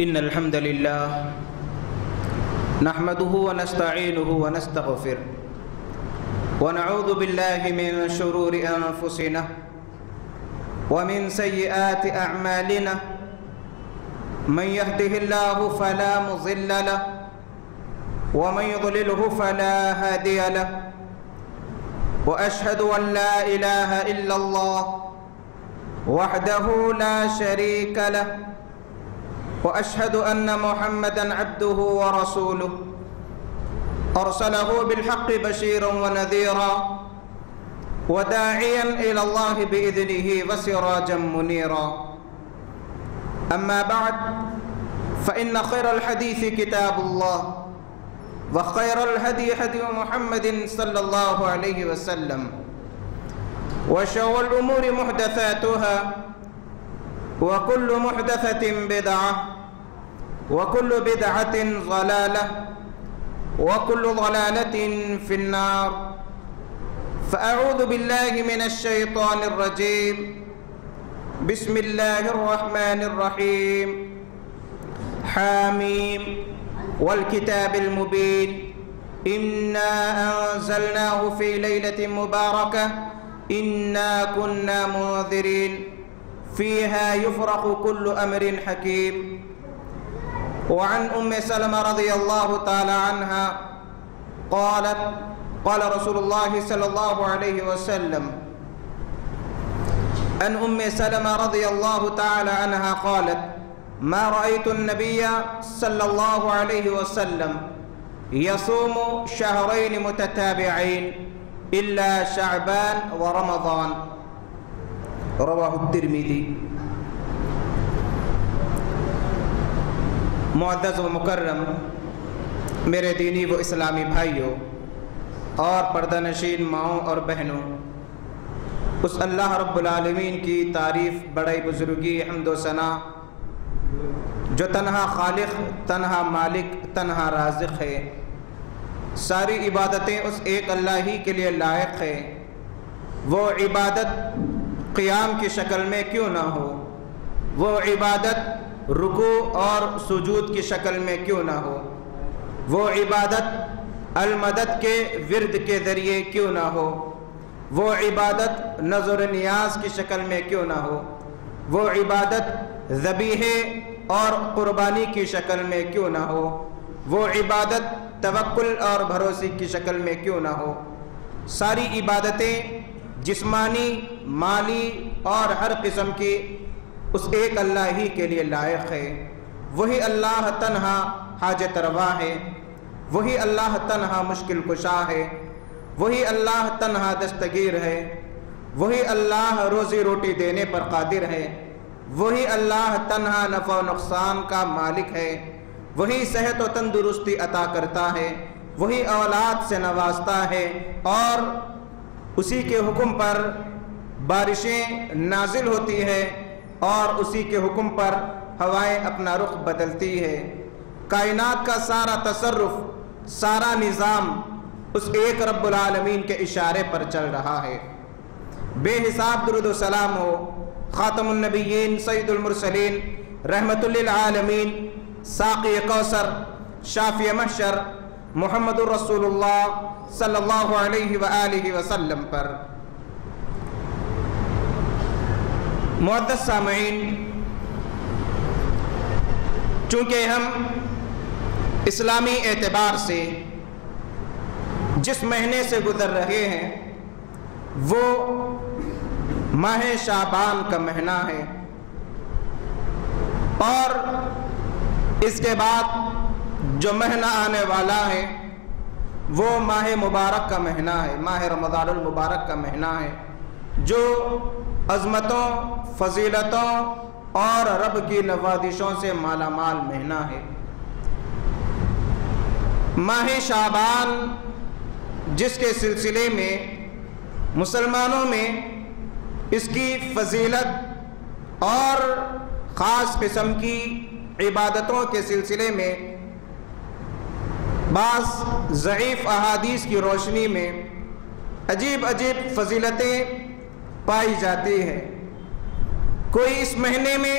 إن الحمد لله نحمده ونستعينه ونستغفره ونعوذ بالله من شرور أنفسنا ومن سيئات أعمالنا من يهده الله فلا مضل له ومن يضلله فلا هادي له وأشهد أن لا إله إلا الله وحده لا شريك له وأشهد أن محمدًا عبده ورسوله أرسله بالحق بشيرا ونذيرا وداعيا إلى الله بإذنه وسراجا منيرا أما بعد فإن خير الحديث كتاب الله وخير الهدي هدي محمد صلى الله عليه وسلم وشر الأمور محدثاتها وكل محدثة بدعة وكل بدعة ضلالة وكل ضلالة في النار فأعوذ بالله من الشيطان الرجيم بسم الله الرحمن الرحيم حاميم والكتاب المبين إنا أنزلناه في ليلة مباركة إنا كنا منذرين فيها يفرق كل أمر حكيم وعن أم سلمة رضي الله تعالى عنها قالت قال رسول الله صلى الله عليه وسلم عن أم سلمة رضي الله تعالى عنها قالت ما رأيت النبي صلى الله عليه وسلم يصوم شهرين متتابعين إلا شعبان ورمضان رواہ الترمذی۔ معزز و مکرم میرے دینی و اسلامی بھائیوں اور پردہ نشین ماؤں اور بہنوں، اس اللہ رب العالمین کی تعریف، بڑائی، بزرگی، حمد و ثنا جو تنہا خالق، تنہا مالک، تنہا رازق ہے۔ ساری عبادتیں اس ایک اللہ ہی کے لیے لائق ہے۔ وہ عبادت قیام کی شکل میں کیوں نہ ہو، وہ عبادت رکوع اور سجود کی شکل میں کیوں نہ ہو، وہ عبادت المدد کے ورد کے ذریعے کیوں نہ ہو، وہ عبادت نظر نیاز کی شکل میں کیوں نہ ہو، وہ عبادت ذبیحے اور قربانی کی شکل میں کیوں نہ ہو، وہ عبادت توکل اور بھروسے کی شکل میں کیوں نہ ہو۔ ساری عبادتیں جسمانی، مالی اور ہر قسم کی اس ایک اللہ ہی کے لیے لائق ہے۔ وہی اللہ تنہا حاجت روا ہے، وہی اللہ تنہا مشکل کشا ہے، وہی اللہ تنہا دستگیر ہے، وہی اللہ روزی روٹی دینے پر قادر ہے، وہی اللہ تنہا نفع و نقصان کا مالک ہے، وہی صحت و تندرستی عطا کرتا ہے، وہی اولاد سے نوازتا ہے، اور اسی کے حکم پر بارشیں نازل ہوتی ہے اور اسی کے حکم پر ہوائیں اپنا رخ بدلتی ہے۔ کائنات کا سارا تصرف، سارا نظام اس ایک رب العالمین کے اشارے پر چل رہا ہے۔ بے حساب درود و سلام ہو خاتم النبیین، سید المرسلین، رحمت للعالمین، ساقی کوثر، شافی محشر، محمد الرسول اللہ صلی اللہ علیہ وآلہ وسلم پر۔ معزز سامعین، چونکہ ہم اسلامی اعتبار سے جس مہینے سے گزر رہے ہیں وہ ماہ شعبان کا مہینہ ہے، اور اس کے بعد جو مہینہ آنے والا ہے وہ ماہ مبارک کا مہینہ ہے، ماہ رمضان المبارک کا مہینہ ہے، جو عظمتوں، فضیلتوں اور رب کی نوازشوں سے مالا مال مہینہ ہے۔ ماہ شعبان جس کے سلسلے میں مسلمانوں میں اس کی فضیلت اور خاص قسم کی عبادتوں کے سلسلے میں بعض ضعیف احادیث کی روشنی میں عجیب عجیب فضیلتیں پائی جاتی ہے۔ کوئی اس مہینے میں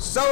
100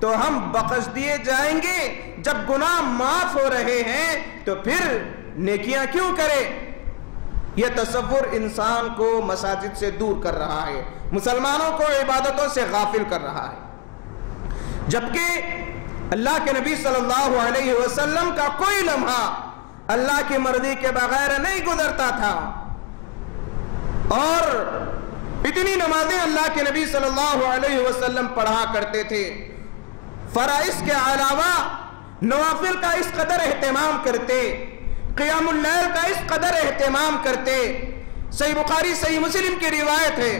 تو ہم بخش دیے جائیں گے، جب گناہ معاف ہو رہے ہیں تو پھر نیکیاں کیوں کرے؟ یہ تصور انسان کو مساجد سے دور کر رہا ہے، مسلمانوں کو عبادتوں سے غافل کر رہا ہے، جبکہ اللہ کے نبی صلی اللہ علیہ وسلم کا کوئی لمحہ اللہ کی مرضی کے بغیر نہیں گزرتا تھا، اور اتنی نمازیں اللہ کے نبی صلی اللہ علیہ وسلم پڑھا کرتے تھے، فرائض کے علاوہ نوافل کا اس قدر اہتمام کرتے، قیام اللیل کا اس قدر اہتمام کرتے۔ صحیح بخاری صحیح مسلم کی روایت ہے،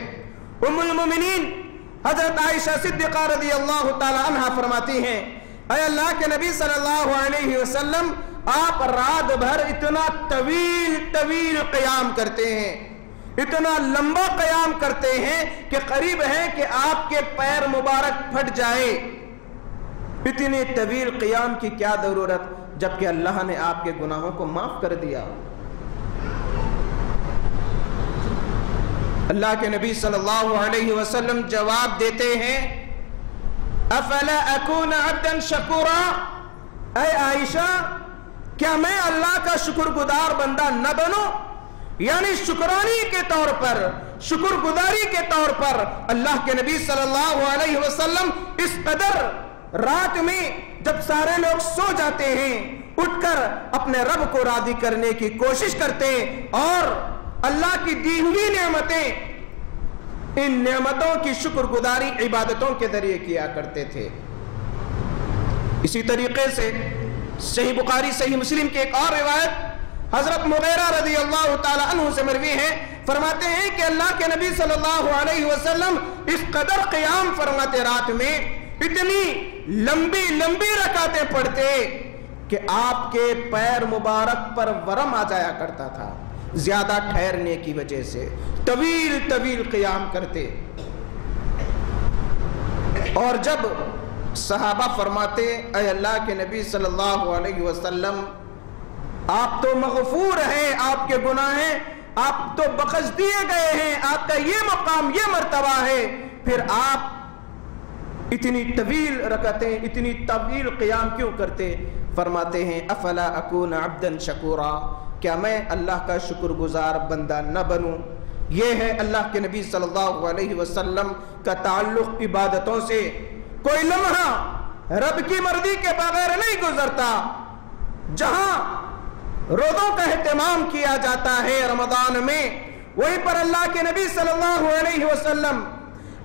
ام المومنین حضرت عائشہ صدیقہ رضی اللہ تعالی عنہ فرماتی ہیں، اے اللہ کے نبی صلی اللہ علیہ وسلم آپ رات بھر اتنا طویل قیام کرتے ہیں، اتنا لمبا قیام کرتے ہیں کہ قریب ہے کہ آپ کے پیر مبارک پھٹ جائے۔ اتنے طویل قیام کی کیا ضرورت جبکہ اللہ نے آپ کے گناہوں کو معاف کر دیا۔ اللہ کے نبی صلی اللہ علیہ وسلم جواب دیتے ہیں، افلا اکون عبدا شکورا، اے عائشہ کیا میں اللہ کا شکر گزار بندہ نہ بنوں؟ یعنی شکرانی کے طور پر، شکر گزاری کے طور پر اللہ کے نبی صلی اللہ علیہ وسلم اس قدر رات میں جب سارے لوگ سو جاتے ہیں اٹھ کر اپنے رب کو راضی کرنے کی کوشش کرتے، اور اللہ کی دی ہوئی نعمتیں، ان نعمتوں کی شکر گزاری عبادتوں کے ذریعے کیا کرتے تھے۔ اسی طریقے سے صحیح بخاری صحیح مسلم کی ایک اور روایت حضرت مغیرہ رضی اللہ تعالی عنہ سے مروی ہے، فرماتے ہیں کہ اللہ کے نبی صلی اللہ علیہ وسلم اس قدر قیام فرماتے رات میں، اتنی لمبی رکعتیں پڑھتے کہ آپ کے پیر مبارک پر ورم آ جایا کرتا تھا زیادہ ٹھہرنے کی وجہ سے، طویل قیام کرتے۔ اور جب صحابہ فرماتے اے اللہ کے نبی صلی اللہ علیہ وسلم آپ تو مغفور ہیں، آپ کے گناہ ہیں آپ تو بخش دیے گئے ہیں، آپ کا یہ مقام یہ مرتبہ ہے، پھر آپ اتنی طویل رکعتیں اتنی طویل قیام کیوں کرتے؟ فرماتے ہیں افلا اکون عبدا شکورا، کیا میں اللہ کا شکر گزار بندہ نہ بنوں؟ یہ ہے اللہ کے نبی صلی اللہ علیہ وسلم کا تعلق عبادتوں سے۔ کوئی لمحہ رب کی مرضی کے بغیر نہیں گزرتا۔ جہاں روزوں کا اہتمام کیا جاتا ہے رمضان میں، وہیں پر اللہ کے نبی صلی اللہ علیہ وسلم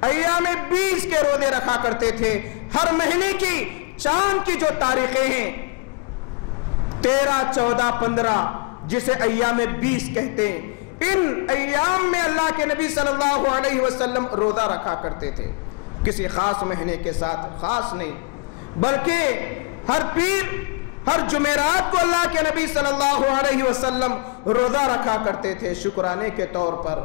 ایام 20 کے روزے رکھا کرتے تھے۔ ہر مہینے کی چاند کی جو تاریخیں ہیں 13، 14، 15 جسے ایام 20 کہتے ہیں، ان ایام میں اللہ کے نبی صلی اللہ علیہ وسلم روزہ رکھا کرتے تھے، کسی خاص مہینے کے ساتھ خاص نہیں، بلکہ ہر پیر ہر جمعرات کو اللہ کے نبی صلی اللہ علیہ وسلم روزہ رکھا کرتے تھے شکرانے کے طور پر۔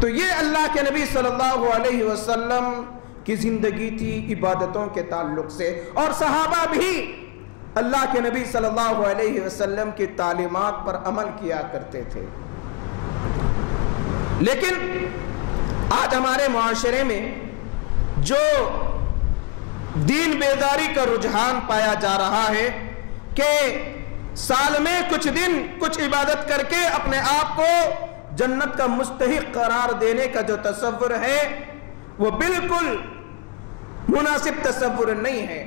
تو یہ اللہ کے نبی صلی اللہ علیہ وسلم کی زندگی تھی عبادتوں کے تعلق سے، اور صحابہ بھی اللہ کے نبی صلی اللہ علیہ وسلم کی تعلیمات پر عمل کیا کرتے تھے۔ لیکن آج ہمارے معاشرے میں جو دین بیداری کا رجحان پایا جا رہا ہے کہ سال میں کچھ دن کچھ عبادت کر کے اپنے آپ کو جنت کا مستحق قرار دینے کا جو تصور ہے وہ بالکل مناسب تصور نہیں ہے،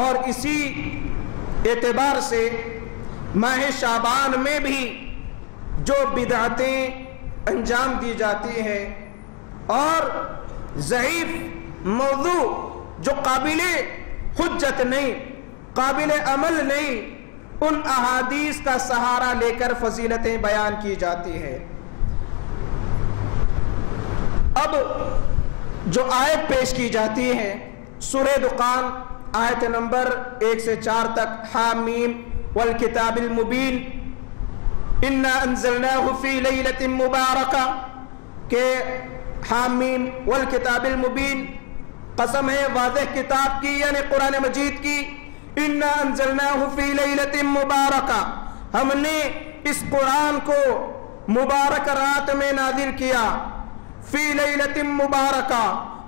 اور اسی اعتبار سے ماہ شعبان میں بھی جو بدعتیں انجام دی جاتی ہیں اور ضعیف موضوع جو قابل حجت نہیں، قابل عمل نہیں، ان احادیث کا سہارا لے کر فضیلتیں بیان کی جاتی ہے۔ اب جو آیت پیش کی جاتی ہے سورہ دخان آیت نمبر 1 سے 4 تک، حامیم والکتاب المبین انا انزلناہ فی لیلۃ مبارکہ، کہ حامیم والکتاب المبین قسم ہے واضح کتاب کی یعنی قرآن مجید کی، انا انزلناہ فی لیلۃ مبارکہ، ہم نے اس قرآن کو مبارک رات میں نازل کیا، فی لیلۃ مبارکہ،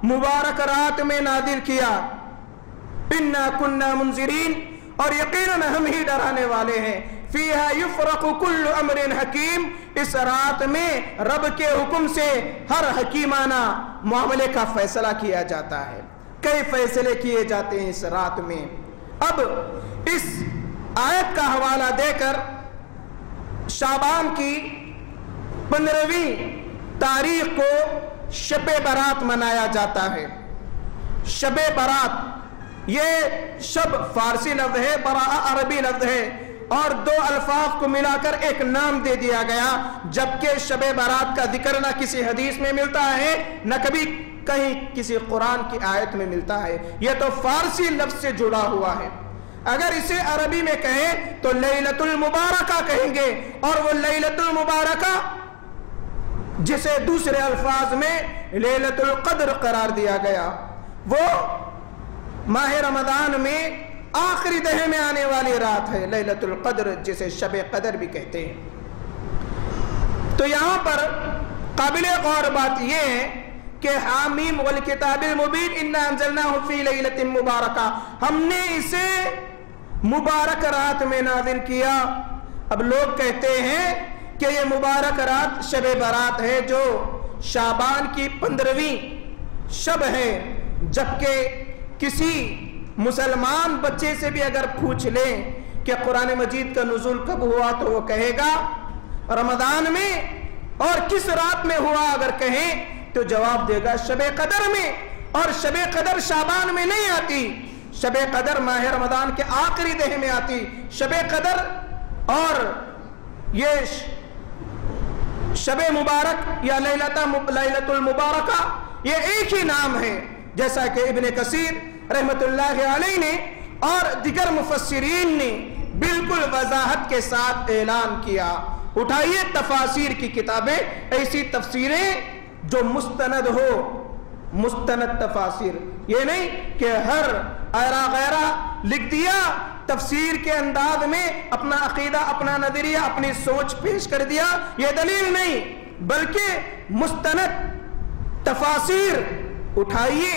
مبارک رات میں نازل کیا، انا کنا منذرین، اور یقیناً ہم ہی ڈرانے والے ہیں، فیہا یفرق کل امر حکیم، اس رات میں رب کے حکم سے ہر حکیمانہ معاملے کا فیصلہ کیا جاتا ہے، کئی فیصلے کیے جاتے ہیں اس رات میں۔ اب اس آیت کا حوالہ دے کر شعبان کی 15ویں تاریخ کو شب برات منایا جاتا ہے۔ شب برات، یہ شب فارسی لفظ ہے، براء عربی لفظ ہے، اور دو الفاظ کو ملا کر ایک نام دے دیا گیا، جبکہ شب برات کا ذکر نہ کسی حدیث میں ملتا ہے نہ کبھی کہیں کسی قرآن کی آیت میں ملتا ہے، یہ تو فارسی لفظ سے جڑا ہوا ہے۔ اگر اسے عربی میں کہیں تو لیلۃ المبارکہ کہیں گے، اور وہ لیلۃ المبارکہ جسے دوسرے الفاظ میں لیلۃ القدر قرار دیا گیا، وہ ماہ رمضان میں آخری دہے میں آنے والی رات ہے، لیلۃ القدر جسے شب قدر بھی کہتے ہیں۔ تو یہاں پر قابل غور بات یہ ہے کہ حامیم والکتاب المبین انا انزلناہ فی لیلۃ مبارکہ، ہم نے اسے مبارک رات میں نازل کیا۔ اب لوگ کہتے ہیں کہ یہ مبارک رات شب برات ہے جو شعبان کی 15ویں شب ہے، جبکہ کسی مسلمان بچے سے بھی اگر پوچھ لیں کہ قرآن مجید کا نزول کب ہوا تو وہ کہے گا رمضان میں، اور کس رات میں ہوا اگر کہیں تو جواب دے گا شب قدر میں، اور شب قدر شعبان میں نہیں آتی، شب قدر ماہ رمضان کے آخری دہے میں آتی۔ شب قدر اور یہ شب مبارک یا لیلۃ المبارکہ یہ ایک ہی نام ہے، جیسا کہ ابن کثیر رحمت اللہ علیہ نے اور دیگر مفسرین نے بالکل وضاحت کے ساتھ اعلان کیا۔ اٹھائیے تفاسیر کی کتابیں، ایسی تفسیریں جو مستند ہو، مستند تفاسیر، یہ نہیں کہ ہر ایرا غیرہ لکھ دیا تفسیر کے انداز میں اپنا عقیدہ، اپنا نظریہ، اپنی سوچ پیش کر دیا، یہ دلیل نہیں، بلکہ مستند تفاسیر اٹھائیے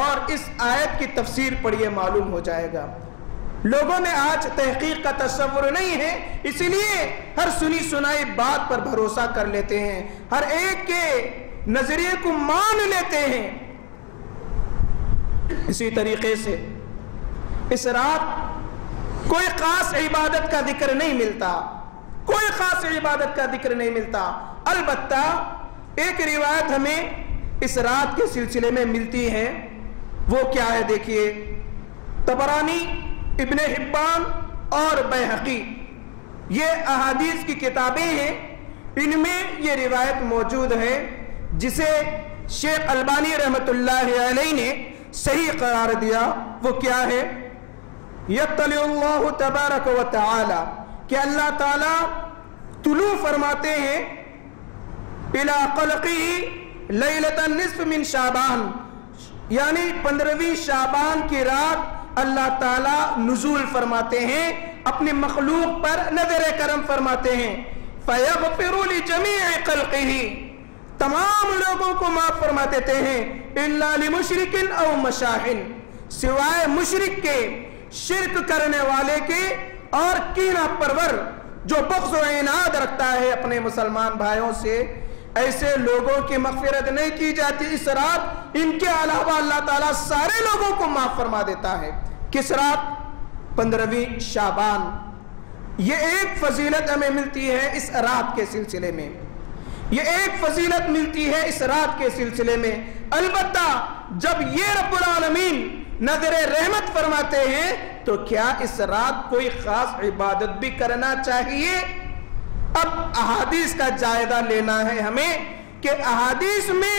اور اس آیت کی تفسیر پڑھیے، معلوم ہو جائے گا۔ لوگوں میں آج تحقیق کا تصور نہیں ہے، اس لیے ہر سنی سنائی بات پر بھروسہ کر لیتے ہیں، ہر ایک کے نظریے کو مان لیتے ہیں۔ اسی طریقے سے اس رات کوئی خاص عبادت کا ذکر نہیں ملتا، کوئی خاص عبادت کا ذکر نہیں ملتا، البتہ ایک روایت ہمیں اس رات کے سلسلے میں ملتی ہے، وہ کیا ہے دیکھیے۔ طبرانی، ابن حبان اور بیہقی، یہ احادیث کی کتابیں ہیں، ان میں یہ روایت موجود ہے جسے شیخ البانی رحمت اللہ علیہ نے صحیح قرار دیا۔ وہ کیا ہے؟ یطلع اللہ تبارک و تعالی، کہ اللہ تعالی طلوع فرماتے ہیں الی خلقہ لیلۃ النصف من شعبان، یعنی 15ویں شعبان کی رات اللہ تعالیٰ نزول فرماتے ہیں، اپنی مخلوق پر نظر کرم فرماتے ہیں۔ فَيَغْفِرُ لِجَمِيعِ خَلْقِهِ، تمام لوگوں کو معاف فرما دیتے ہیں، إِلَّا لِمُشْرِكٍ أَوْ مَشَاحٍ، سوائے مشرک کے، شرک کرنے والے کے اور کینہ پرور جو بغض و عناد رکھتا ہے اپنے مسلمان بھائیوں سے، ایسے لوگوں کی مغفرت نہیں کی جاتی اس رات۔ ان کے علاوہ اللہ تعالیٰ سارے لوگوں کو معاف فرما دیتا ہے۔ کس رات؟ 15ویں شعبان۔ یہ ایک فضیلت ہمیں ملتی ہے اس رات کے سلسلے میں، یہ ایک فضیلت ملتی ہے اس رات کے سلسلے میں۔ البتہ جب یہ رب العالمین نظر رحمت فرماتے ہیں تو کیا اس رات کوئی خاص عبادت بھی کرنا چاہیے؟ اب احادیث کا جائزہ لینا ہے ہمیں کہ احادیث میں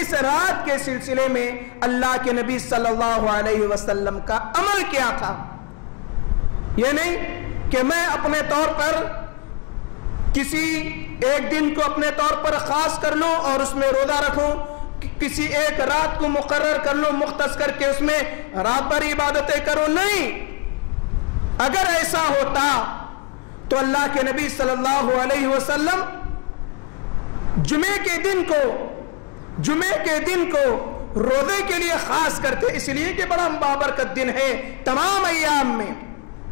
اس رات کے سلسلے میں اللہ کے نبی صلی اللہ علیہ وسلم کا عمل کیا تھا۔ یہ نہیں کہ میں اپنے طور پر کسی ایک دن کو اپنے طور پر خاص کر لوں اور اس میں روزہ رکھوں، کسی ایک رات کو مقرر کر لوں مختص کر کے اس میں رات بھر عبادتیں کروں، نہیں۔ اگر ایسا ہوتا تو اللہ کے نبی صلی اللہ علیہ وسلم جمعے کے دن کو جمعے کے دن کو روزے کے لیے خاص کرتے، اس لیے کہ بڑا بابرکت دن ہے، تمام ایام میں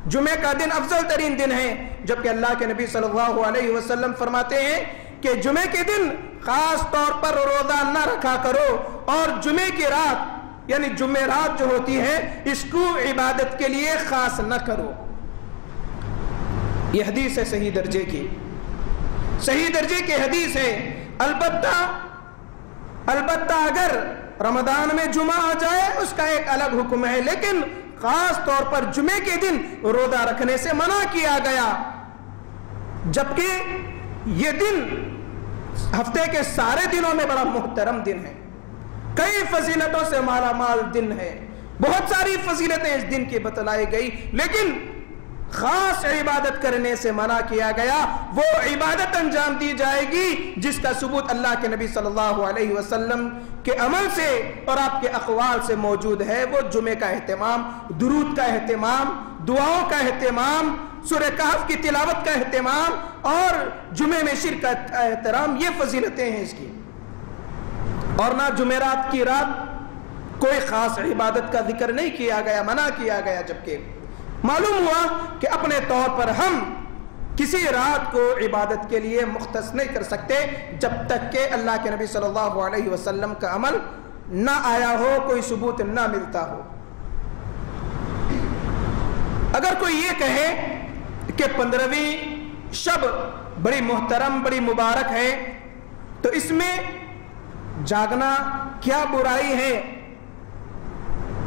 جمعے کا دن افضل ترین دن ہے، جبکہ اللہ کے نبی صلی اللہ علیہ وسلم فرماتے ہیں کہ جمعے کے دن خاص طور پر روزہ نہ رکھا کرو، اور جمعے کی رات یعنی جمعرات جو ہوتی ہے اس کو عبادت کے لیے خاص نہ کرو۔ یہ حدیث ہے صحیح درجے کی، صحیح درجے کی حدیث ہے۔ البتہ اگر رمضان میں جمعہ آ جائے اس کا ایک الگ حکم ہے، لیکن خاص طور پر جمعے کے دن روزہ رکھنے سے منع کیا گیا، جبکہ یہ دن ہفتے کے سارے دنوں میں بڑا محترم دن ہے، کئی فضیلتوں سے مالا مال دن ہے، بہت ساری فضیلتیں اس دن کی بتلائی گئی، لیکن خاص عبادت کرنے سے منع کیا گیا۔ وہ عبادت انجام دی جائے گی جس کا ثبوت اللہ کے نبی صلی اللہ علیہ وسلم کے عمل سے اور آپ کے اقوال سے موجود ہے، وہ جمعے کا اہتمام، درود کا اہتمام، دعاؤں کا اہتمام، سورہ کہف کی تلاوت کا اہتمام اور جمعے میں شرکت کا احترام، یہ فضیلتیں ہیں اس کی۔ اور نہ جمعرات کی رات کوئی خاص عبادت کا ذکر نہیں کیا گیا، منع کیا گیا، جبکہ معلوم ہوا کہ اپنے طور پر ہم کسی رات کو عبادت کے لیے مختص نہیں کر سکتے جب تک کہ اللہ کے نبی صلی اللہ علیہ وسلم کا عمل نہ آیا ہو، کوئی ثبوت نہ ملتا ہو۔ اگر کوئی یہ کہے کہ 15ویں شب بڑی محترم، بڑی مبارک ہے، تو اس میں جاگنا کیا برائی ہے،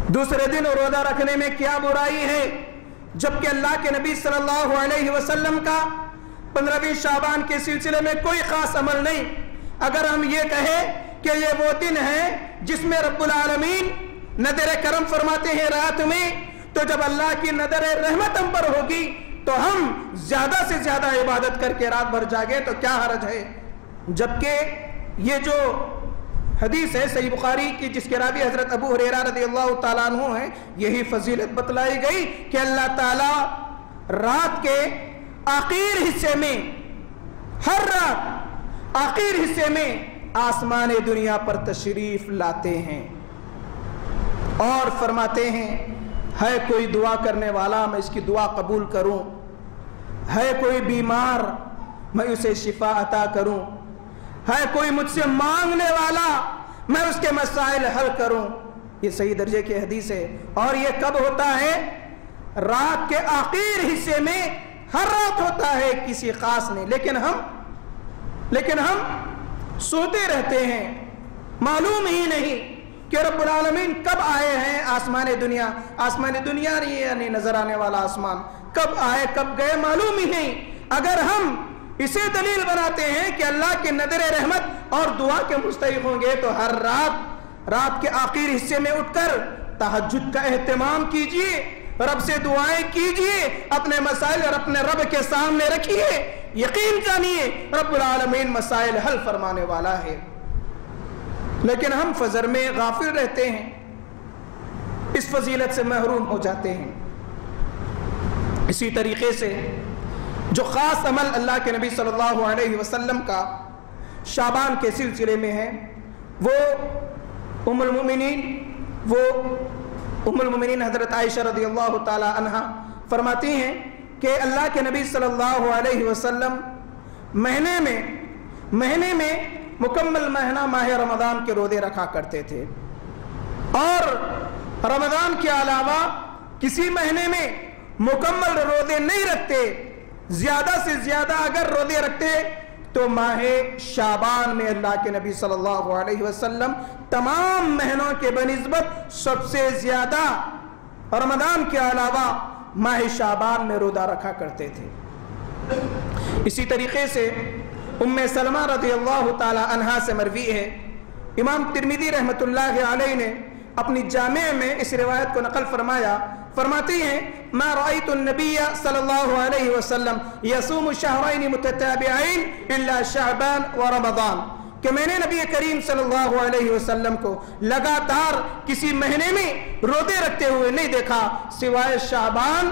دوسرے دن روزہ رکھنے میں کیا برائی ہے، جبکہ اللہ کے نبی صلی اللہ علیہ وسلم کا 15ویں شعبان کے سلسلے میں کوئی خاص عمل نہیں۔ اگر ہم یہ کہیں کہ یہ وہ دن ہے جس میں رب العالمین نظر کرم فرماتے ہیں رات میں، تو جب اللہ کی نظر رحمت ہم پر ہوگی تو ہم زیادہ سے زیادہ عبادت کر کے رات بھر جاگے تو کیا حرج ہے۔ جبکہ یہ جو حدیث ہے صحیح بخاری کی جس کے راوی حضرت ابو ہریرہ رضی اللہ تعالیٰ عنہ ہیں، یہی فضیلت بتلائی گئی کہ اللہ تعالیٰ رات کے آخر حصے میں، ہر رات آخر حصے میں آسمان دنیا پر تشریف لاتے ہیں اور فرماتے ہیں ہے کوئی دعا کرنے والا میں اس کی دعا قبول کروں، ہے کوئی بیمار میں اسے شفا عطا کروں، ہے کوئی مجھ سے مانگنے والا میں اس کے مسائل حل کروں۔ یہ صحیح درجے کی حدیث ہے، اور یہ کب ہوتا ہے؟ رات کے آخر حصے میں، ہر رات ہوتا ہے کسی خاص نہیں، لیکن ہم سوتے رہتے ہیں، معلوم ہی نہیں کہ رب العالمین کب آئے ہیں آسمان دنیا نہیں یعنی نظر آنے والا آسمان، کب آئے کب گئے معلوم ہی نہیں۔ اگر ہم اسے دلیل بناتے ہیں کہ اللہ کے نظر رحمت اور دعا کے مستحق ہوں گے، تو ہر رات کے آخر حصے میں اٹھ کر تہجد کا اہتمام کیجئے، رب سے دعائیں کیجئے، اپنے مسائل اور اپنے رب کے سامنے رکھیے، یقین جانیے رب العالمین مسائل حل فرمانے والا ہے۔ لیکن ہم فجر میں غافل رہتے ہیں، اس فضیلت سے محروم ہو جاتے ہیں۔ اسی طریقے سے جو خاص عمل اللہ کے نبی صلی اللہ علیہ وسلم کا شعبان کے سلسلے میں ہے، وہ ام المؤمنین حضرت عائشہ رضی اللہ تعالی عنہ فرماتی ہیں کہ اللہ کے نبی صلی اللہ علیہ وسلم مہینے میں مکمل مہینہ ماہ رمضان کے روزے رکھا کرتے تھے، اور رمضان کے علاوہ کسی مہینے میں مکمل روزے نہیں رکھتے، زیادہ سے زیادہ اگر روزے رکھتے تو ماہ شعبان میں اللہ کے نبی صلی اللہ علیہ وسلم تمام مہینوں کے بنسبت سب سے زیادہ رمضان کے علاوہ ماہ شعبان میں روزہ رکھا کرتے تھے۔ اسی طریقے سے ام سلمہ رضی اللہ تعالی عنہا سے مروی ہے، امام ترمذی رحمۃ اللہ علیہ نے اپنی جامع میں اس روایت کو نقل فرمایا، فرماتی ہیں ما رأيت النبي صلی اللہ علیہ وسلم يصوم شهرين متتابعين الا شعبان ورمضان، کہ میں نے نبی کریم صلی اللہ علیہ وسلم کو لگاتار کسی مہینے میں روزے رکھتے ہوئے نہیں دیکھا سوائے شعبان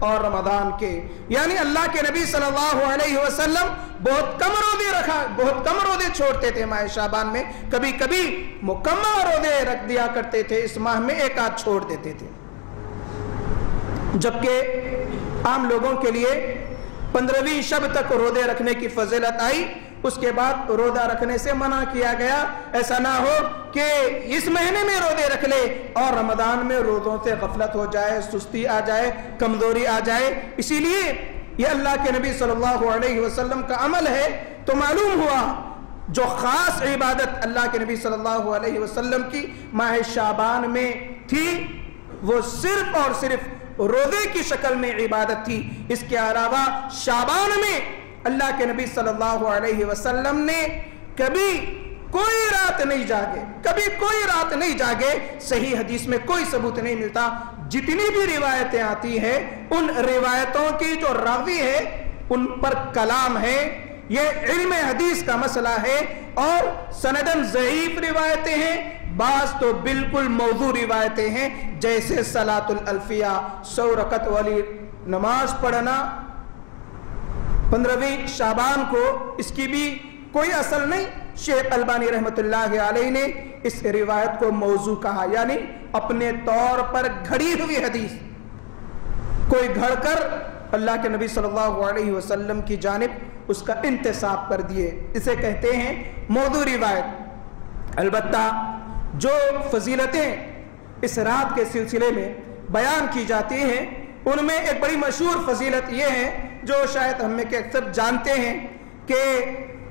اور رمضان کے، یعنی اللہ کے نبی صلی اللہ علیہ وسلم بہت کم روزے چھوڑتے تھے ماہ شعبان میں، کبھی کبھی مکمل روزے رکھ دیا کرتے تھے، اس ماہ میں ایک آدھ چھوڑ دیتے تھے۔ جبکہ عام لوگوں کے لیے 15ویں شب تک روزے رکھنے کی فضیلت آئی، اس کے بعد روزہ رکھنے سے منع کیا گیا۔ ایسا نہ ہو کہ اس مہینے میں روزے رکھ لے اور رمضان میں روزوں سے غفلت ہو جائے، سستی آ جائے، کمزوری آ جائے۔ اسی لیے یہ اللہ کے نبی صلی اللہ علیہ وسلم کا عمل ہے، تو معلوم ہوا جو خاص عبادت اللہ کے نبی صلی اللہ علیہ وسلم کی ماہ شعبان میں تھی وہ صرف اور صرف روزے کی شکل میں عبادت تھی۔ اس کے علاوہ شعبان میں اللہ کے نبی صلی اللہ علیہ وسلم نے کبھی کوئی رات نہیں جاگے، صحیح حدیث میں کوئی ثبوت نہیں ملتا۔ جتنی بھی روایتیں آتی ہیں ان روایتوں کی جو راوی ہے ان پر کلام ہے، یہ علم حدیث کا مسئلہ ہے، اور سندن ضعیف روایتیں ہیں، بعض تو بالکل موضوع روایتیں ہیں، جیسے صلاۃ الالفیہ 100 رکعت والی نماز پڑھنا 15ویں شعبان کو، اس کی بھی کوئی اصل نہیں۔ شیخ البانی رحمۃ اللہ علیہ نے اس روایت کو موضوع کہا، یعنی اپنے طور پر گھڑی ہوئی حدیث، کوئی گھڑ کر اللہ کے نبی صلی اللہ علیہ وسلم کی جانب اس کا انتساب کر دیے، اسے کہتے ہیں موضوع روایت۔ البتہ جو فضیلتیں اس رات کے سلسلے میں بیان کی جاتی ہیں ان میں ایک بڑی مشہور فضیلت یہ ہے جو شاید ہم میں کے اکثر جانتے ہیں کہ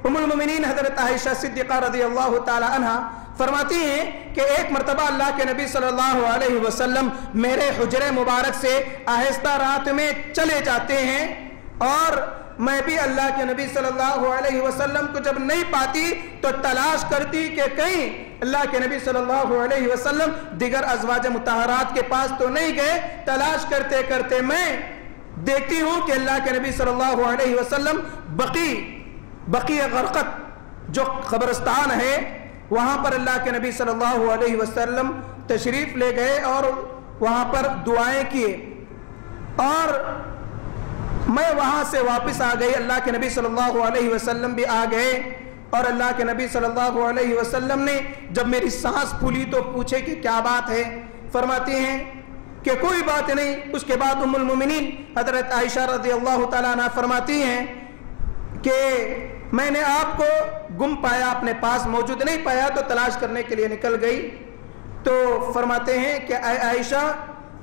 ام المومنین حضرت عائشہ صدیقہ رضی اللہ تعالی عنہ فرماتی ہیں کہ ایک مرتبہ اللہ کے نبی صلی اللہ علیہ وسلم میرے حجرے مبارک سے آہستہ رات میں چلے جاتے ہیں، اور میں بھی اللہ کے نبی صلی اللہ علیہ وسلم کو جب نہیں پاتی تو تلاش کرتی کہ کہیں اللہ کے نبی صلی اللہ علیہ وسلم دیگر ازواج مطہرات کے پاس تو نہیں گئے۔ تلاش کرتے کرتے میں دیکھتی ہوں کہ اللہ کے نبی صلی اللہ علیہ وسلم بقیع غرقد جو قبرستان ہے وہاں پر اللہ کے نبی صلی اللہ علیہ وسلم تشریف لے گئے اور وہاں پر دعائیں کیے، اور میں وہاں سے واپس آ گئی، اللہ کے نبی صلی اللہ علیہ وسلم بھی آ گئے، اور اللہ کے نبی صلی اللہ علیہ وسلم نے جب میری سانس پھولی تو پوچھے کہ کیا بات ہے، فرماتی ہیں کہ کوئی بات نہیں۔ اس کے بعد ام المومنین حضرت عائشہ رضی اللہ تعالیٰ عنہ فرماتی ہیں کہ میں نے آپ کو گم پایا، اپنے پاس موجود نہیں پایا، تو تلاش کرنے کے لیے نکل گئی۔ تو فرماتے ہیں کہ اے عائشہ،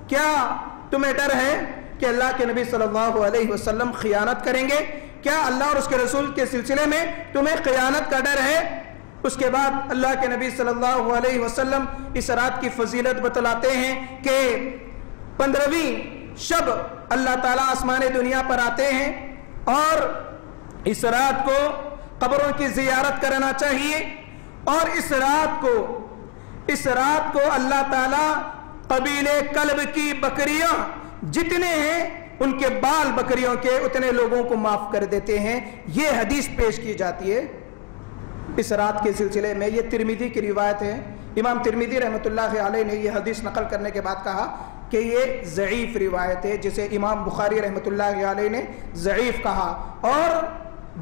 کیا تمہیں ڈر ہے کہ اللہ کے نبی صلی اللہ علیہ وسلم خیانت کریں گے؟ کیا اللہ اور اس کے رسول کے سلسلے میں تمہیں خیانت کا ڈر ہے؟ اس کے بعد اللہ کے نبی صلی اللہ علیہ وسلم اس رات کی فضیلت بتلاتے ہیں کہ 15ویں شب اللہ تعالیٰ آسمان دنیا پر آتے ہیں، اور اس رات کو قبروں کی زیارت کرنا چاہیے، اور اس رات کو اللہ تعالیٰ قبیلے کلب کی بکریاں جتنے ہیں ان کے بال بکریوں کے اتنے لوگوں کو معاف کر دیتے ہیں۔ یہ حدیث پیش کی جاتی ہے اس رات کے سلسلے میں، یہ ترمذی کی روایت ہے۔ امام ترمذی رحمۃ اللہ علیہ نے یہ حدیث نقل کرنے کے بعد کہا کہ یہ ضعیف روایت ہے، جسے امام بخاری رحمۃ اللہ علیہ نے ضعیف کہا۔ اور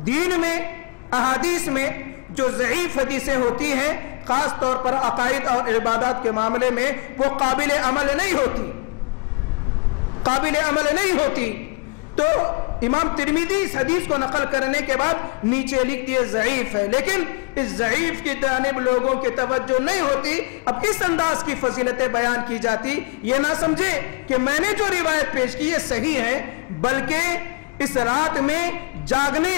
دین میں احادیث میں جو ضعیف حدیثیں ہوتی ہیں خاص طور پر عقائد اور عبادات کے معاملے میں وہ قابل عمل نہیں ہوتی، تو امام ترمذی اس حدیث کو نقل کرنے کے بعد نیچے لکھ دیے ضعیف ہے، لیکن اس ضعیف کی جانب لوگوں کی توجہ نہیں ہوتی۔ اب اس انداز کی فضیلتیں بیان کی جاتی، یہ نہ سمجھے کہ میں نے جو روایت پیش کی یہ صحیح ہے، بلکہ اس رات میں جاگنے،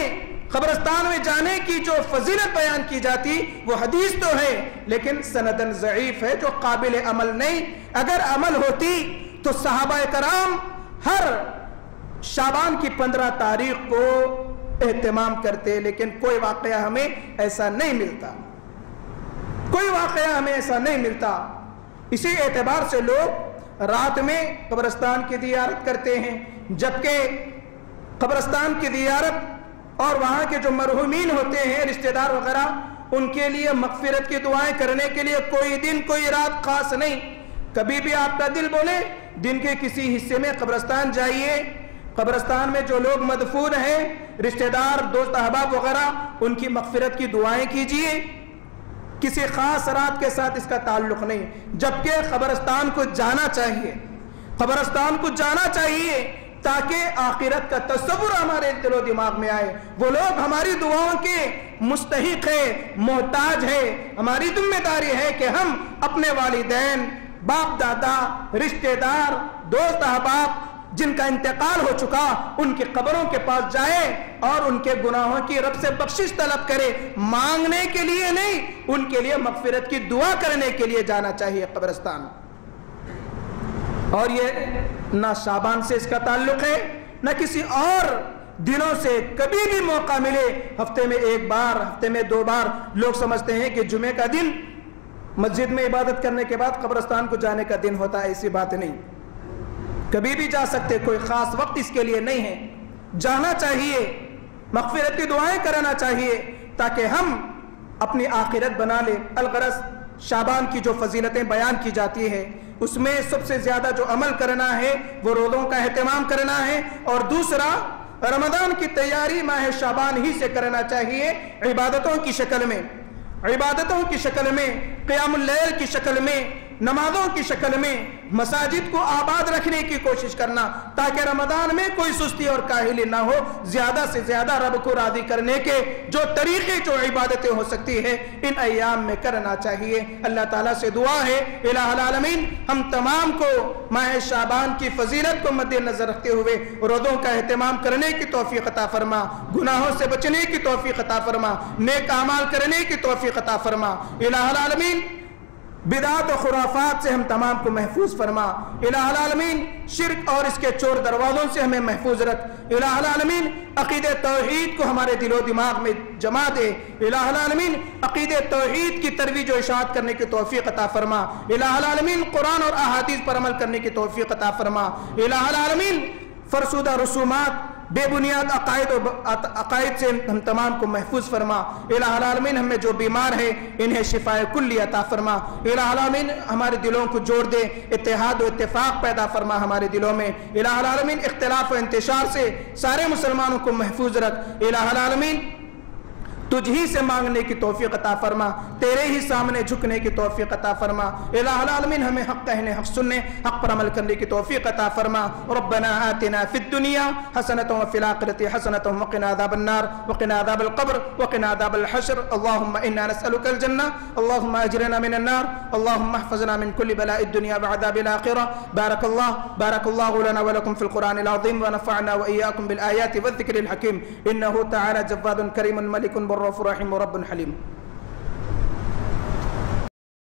قبرستان میں جانے کی جو فضیلت بیان کی جاتی وہ حدیث تو ہے لیکن سندن ضعیف ہے، جو قابل عمل نہیں۔ اگر عمل ہوتی تو صحابہ کرام ہر شعبان کی 15 تاریخ کو اہتمام کرتے، لیکن کوئی واقعہ ہمیں ایسا نہیں ملتا۔ اسی اعتبار سے لوگ رات میں قبرستان کی زیارت کرتے ہیں، جبکہ قبرستان کی زیارت اور وہاں کے جو مرحومین ہوتے ہیں رشتہ دار وغیرہ، ان کے لیے مغفرت کی دعائیں کرنے کے لیے کوئی دن کوئی رات خاص نہیں۔ کبھی بھی آپ کا دل بولے دن کے کسی حصے میں قبرستان جائیے، قبرستان میں جو لوگ مدفون ہیں، رشتہ دار، دوست احباب وغیرہ، ان کی مغفرت کی دعائیں کیجئے۔ کسی خاص رات کے ساتھ اس کا تعلق نہیں، جبکہ قبرستان کو جانا چاہیے، قبرستان کو جانا چاہیے تاکہ آخرت کا تصور ہمارے دل و دماغ میں آئے۔ وہ لوگ ہماری دعاؤں کے مستحق ہے، محتاج ہے۔ ہماری ذمہ داری ہے کہ ہم اپنے والدین، باپ دادا، رشتہ دار، دوست احباب جن کا انتقال ہو چکا، ان کی قبروں کے پاس جائے اور ان کے گناہوں کی رب سے بخشش طلب کرے، مانگنے کے لیے نہیں، ان کے لیے مغفرت کی دعا کرنے کے لیے جانا چاہیے قبرستان۔ اور یہ نہ شعبان سے اس کا تعلق ہے، نہ کسی اور دنوں سے۔ کبھی بھی موقع ملے، ہفتے میں ایک بار، ہفتے میں 2 بار، لوگ سمجھتے ہیں کہ جمعے کا دن مسجد میں عبادت کرنے کے بعد قبرستان کو جانے کا دن ہوتا ہے، ایسی بات نہیں۔ کبھی بھی جا سکتے، کوئی خاص وقت اس کے لیے نہیں ہے، جانا چاہیے، مغفرت کی دعائیں کرنا چاہیے تاکہ ہم اپنی آخرت بنا لیں۔ الغرض شعبان کی جو فضیلتیں بیان کی جاتی ہے، اس میں سب سے زیادہ جو عمل کرنا ہے وہ روزوں کا اہتمام کرنا ہے، اور دوسرا رمضان کی تیاری ماہ شعبان ہی سے کرنا چاہیے، عبادتوں کی شکل میں، عبادتوں کی شکل میں، قیام اللیل کی شکل میں، نمازوں کی شکل میں مساجد کو آباد رکھنے کی کوشش کرنا تاکہ رمضان میں کوئی سستی اور کاہلی نہ ہو۔ زیادہ سے زیادہ رب کو راضی کرنے کے جو طریقے، جو عبادتیں ہو سکتی ہے، ان ایام میں کرنا چاہیے۔ اللہ تعالیٰ سے دعا ہے الہ العالمین ہم تمام کو ماہ شعبان کی فضیلت کو مد نظر رکھتے ہوئے روزوں کا اہتمام کرنے کی توفیق عطا فرما، گناہوں سے بچنے کی توفیق عطا فرما، نیک اعمال کرنے کی توفیق عطا فرما۔ الہ العالمین بدعات و خرافات سے ہم تمام کو محفوظ فرما۔ الہ العالمین شرک اور اس کے چور دروازوں سے ہمیں محفوظ رکھ۔ الہ العالمین عقید توحید کو ہمارے دل و دماغ میں جما دے۔ الہ العالمین عقید توحید کی ترویج و اشاعت کرنے کی توفیق عطا فرما۔ الہ العالمین قرآن اور احادیث پر عمل کرنے کی توفیق عطا فرما۔ الہ العالمین فرسودہ رسومات، بے بنیاد عقائد سے ہم تمام کو محفوظ فرما۔ الہ العالمین ہمیں جو بیمار ہے انہیں شفاء کلی عطا فرما۔ الہ العالمین ہمارے دلوں کو جوڑ دے، اتحاد و اتفاق پیدا فرما ہمارے دلوں میں۔ الہ العالمین اختلاف و انتشار سے سارے مسلمانوں کو محفوظ رکھ۔ الہ العالمین تجھ ہی سے مانگنے کی توفیق عطا فرما، تیرے ہی سامنے جھکنے کی توفیق عطا فرما۔ الہ العالمین ہمیں حق کہنے، حق سننے، حق پر عمل کرنے کی توفیق عطا فرما۔ ربنا آتنا فی الدنیا حسنۃ وفی الآخرۃ حسنۃ وقنا عذاب النار وقنا عذاب القبر وقنا عذاب الحشر۔ اللهم انا نسألك الجنة، اللهم اجرنا من النار، اللهم احفظنا من كل بلاء الدنيا وعذاب الآخرة۔ بارك الله لنا ولكم في القرآن العظيم، ونفعنا وإياكم بالآيات والذكر الحكيم، إنه تعالى جواد كريم ملك رؤوف رحيم ورب حليم۔